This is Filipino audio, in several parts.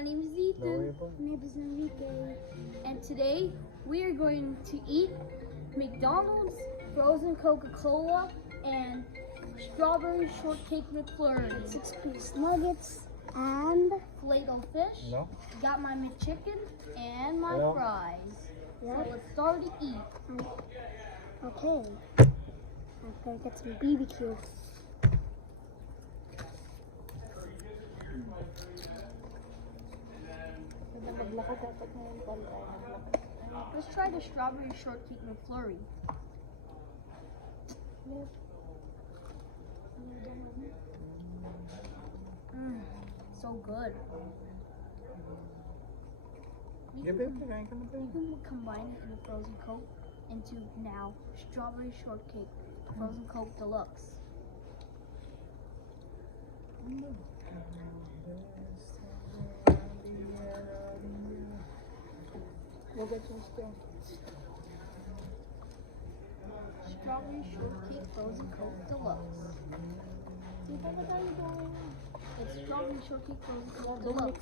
My name is Ethan. My name is Enrique. And today we are going to eat McDonald's frozen Coca-Cola and strawberry shortcake McFlurry. 6-piece nuggets and Filet-O fish. No? Got my McChicken and my Hello? fries. Yep. So let's start to eat. okay. I'm gonna get some BBQ. Let's try the strawberry shortcake McFlurry. So good. We Give it, kain ka na ba? We can combine it in a frozen Coke into now strawberry shortcake frozen Coke deluxe. Strawberry shortcake frozen Coke deluxe. It's strawberry shortcake frozen Coke deluxe.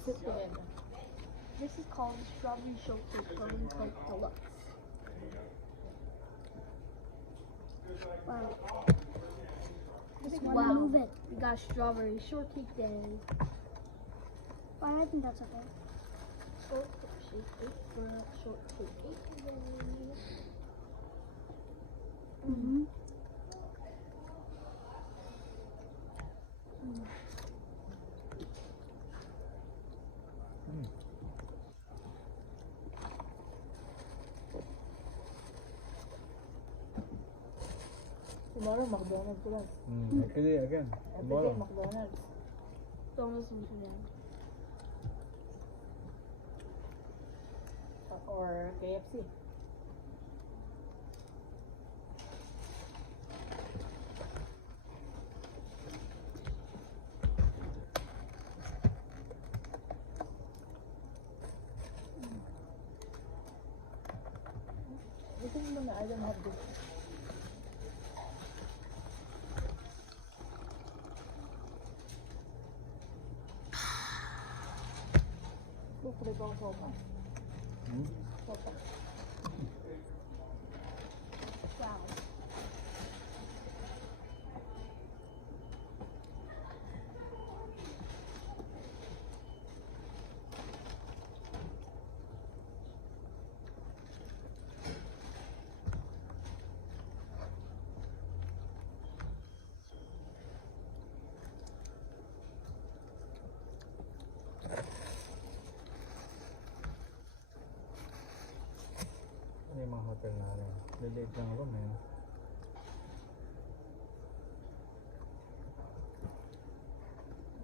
This is called strawberry shortcake frozen Coke deluxe. Wow. Wow, Move it. we got strawberry shortcake day. Well, I think that's okay. Shortcake day. Mm-hmm. Tomorrow, McDonald's ulit. Actually, again. Every day, Tomorrow. McDonald's. Don't listen to them. Or KFC. Gusto mo na, I don't have this. Gusto ko sopa. Sopa. Wow. Ano yung mga hotel na rin? Liliit lang room eh.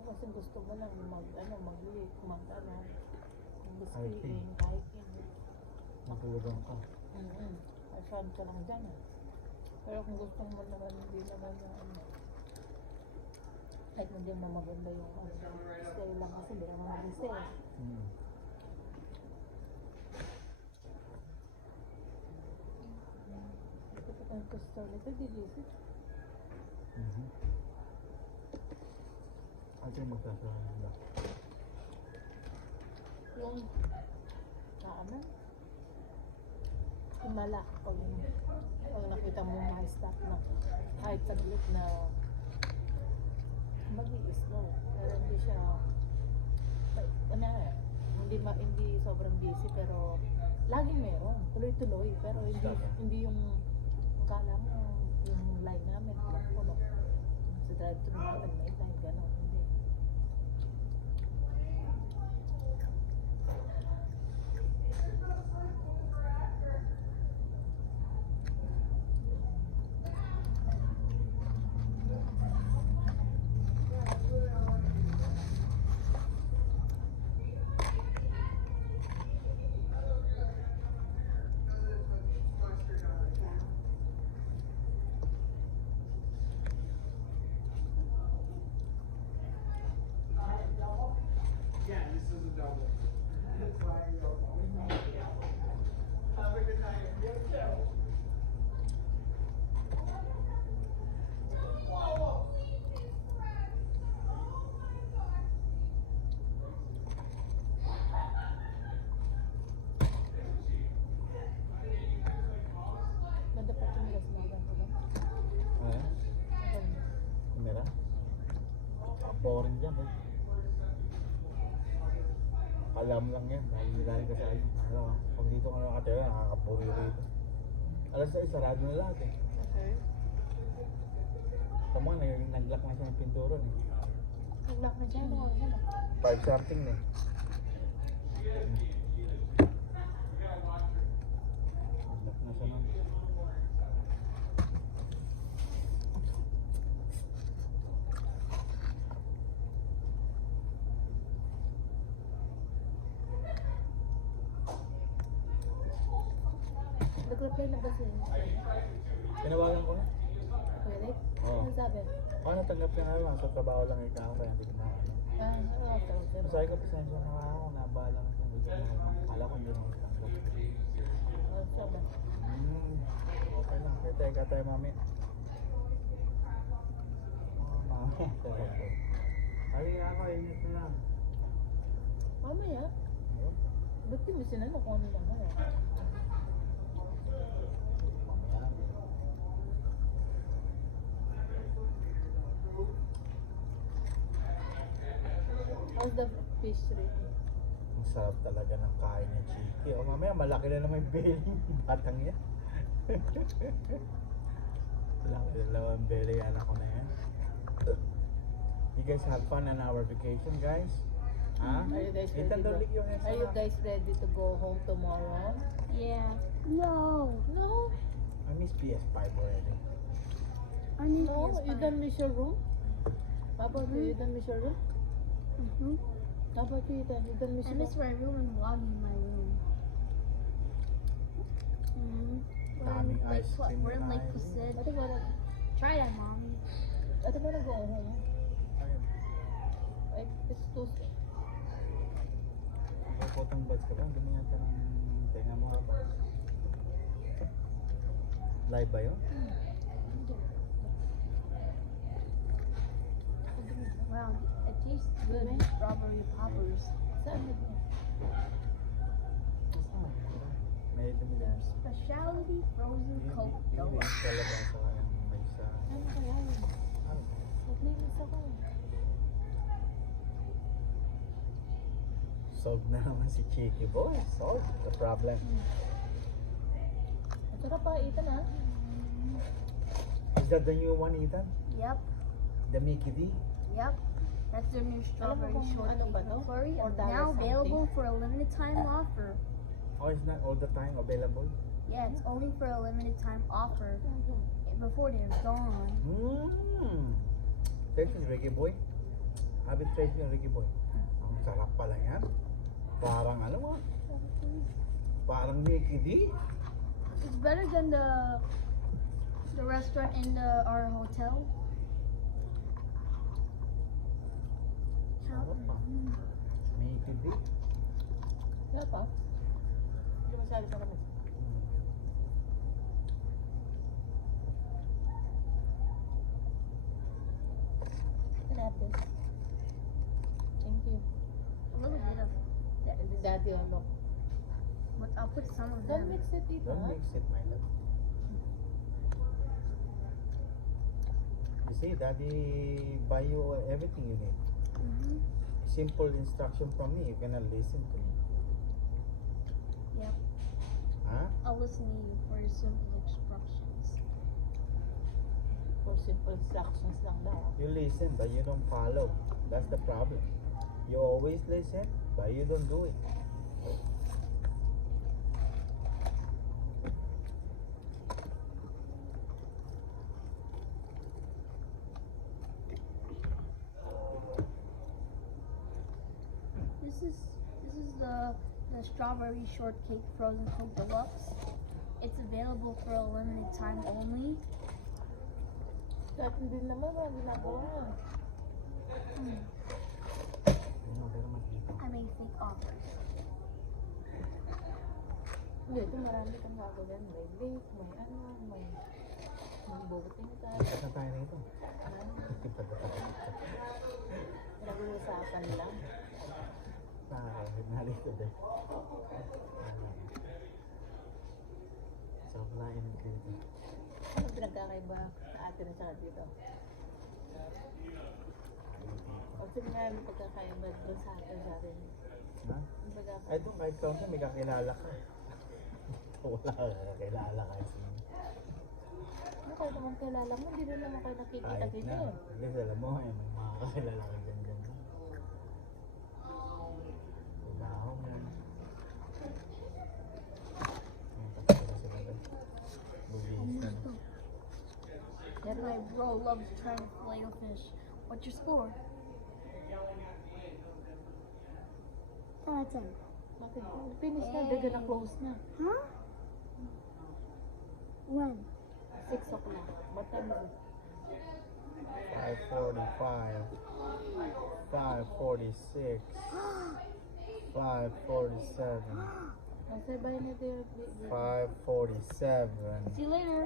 Kasi gusto mo lang mag-live, gusto Hiking. hiking. Matulugan ka. May fun ka lang dyan eh. Pero kung gusto mo naman, hindi naman kahit hindi mo maganda yung stay lang kasi hindi naman mag-stay. Ito pa tayong coastal. Ito, di-visit. Ate yung magsasabi nila. Yung himala pag nakita mo mga stop na kahit saglit na mag-i-slow pero hindi siya hindi sobrang busy pero laging meron tuloy-tuloy pero hindi yung akala mo yung line namin puno sa drive-thru namin may time gano'n hindi. boring dyan eh. Alam lang yan, dahil nilalim ka sa ano, pag dito ka nakatira, nakakapuri rito. Alas 6, sarado na lahat eh. Okay. Tama, nag-lock na siya ng pinturon eh. Nag-lock na siya. Ano oras na? 5 something na eh. Nag-lock na siya nun. Nag-reply na ba siya? Tinawagan ko na. Pwede? Oo. Ano sabi? Natanggap ka nga lang, sa trabaho lang ikaw, kaya hindi ko na ano. Okay. Sabi ko, pasensya na nga ako, nabala ko siya. Hindi ko na akala ko hindi mo tanggap. Ano sabi? Okay lang, teka tayo mami. Mami, sabi nga ako, init na lang. Mamaya. Ayun, Ba't yung sinanong kung ano naman eh? mamaya. How's the fish rate? Ang sarap talaga ng kain ng chiki. O mamaya, malaki na naman yung belly. Batang yan. Malaki na naman yung belly, anak ko na yan. You guys have fun on our vacation, guys? Ha? Are you guys ready Ethan, don't lick your hands. Are you guys ready to go home tomorrow? Yeah. No. No. I miss PS5 already. I need No, PS5. you don't miss your room? How about you? You don't miss your room? Mhm. How about you, Ethan? You don't miss I your miss room? my room and vlogging my room. Mhm. Daming ice cream We're in Lake na Placid. I think wanna, Try that, mommy. I think wanna go home. Ayun. It's too. Puputang buds ka ba? Dumihan ka ng tenga mo ba? Live ba yun? Wow, it tastes good. Strawberry poppers. Saan mo? May dumi Their specialty frozen Coke Deluxe. talaga sa kanyang may sa... Ano kaya yun? Naglinis ako. Solved na naman si Chiki Boy. Solved the problem. Ang sarap pa, Ethan ha? Is that the new one, Ethan? Yep, The Mickey D? yep. That's their new strawberry kung shortcake ano ba to? McFlurry. Or And dollar now something? available for a limited time offer. Oh, it's not all the time available? Yeah, it's only for a limited time offer. Before they're gone. Thanks, Ricky Boy. Habit trade yung Ricky Boy. Ang sarap pala yan. Parang ano mo? Parang Mickey D? It's better than the restaurant in our hotel. Sarap pa. Mickey D? Kaya pa? Hindi masyado sa kami. Can I have this? Thank you. A little bit of that. And the daddy ano. But I'll put some of Don't them. mix it, Ethan. Don't mix it, my love. You see, Daddy buy you everything you need. Mm-hmm. Simple instruction from me, you cannot listen to me. Yep. Huh? I'll listen to you for your simple instructions. For simple instructions lang daw. You listen, but you don't follow. That's the problem. You always listen, but you don't do it. This is the strawberry shortcake frozen Coke Deluxe. It's available for a limited time only. Dati din naman mga ginagawa. No, pero mas dito. I make fake offers. Hindi, ito marami kang gagawin. May vape, may ano, may bubuting ka. Ikat na tayo rito. Pinag-uusapan lang. Narito din. Sarap na init dito. Ano pinagkakaiba sa atin at saka dito? Kasi nga, yung pagkakaiba doon sa atin sa atin. Ha? Yung pagkakaiba. Ay, doon kahit kaunti may kakilala ka. Wala ka kakilala kasi. Ano kayo naman kilala mo? Hindi na naman kayo nakikita Kahit dito na. eh. Kasi alam mo, may mga kakilala ka dyan. Wala ako yan. Ayun, tapos na sila doon. Bugis na. That my bro loves trying to fillet a fish. What's your score? 10 out of 10. Bakit? Finish na, bigla na close na. Huh? When? 6 o'clock. What time is it? 5:45, 5:46, 5:47, Kasi by na tayo. 5:47, See you later.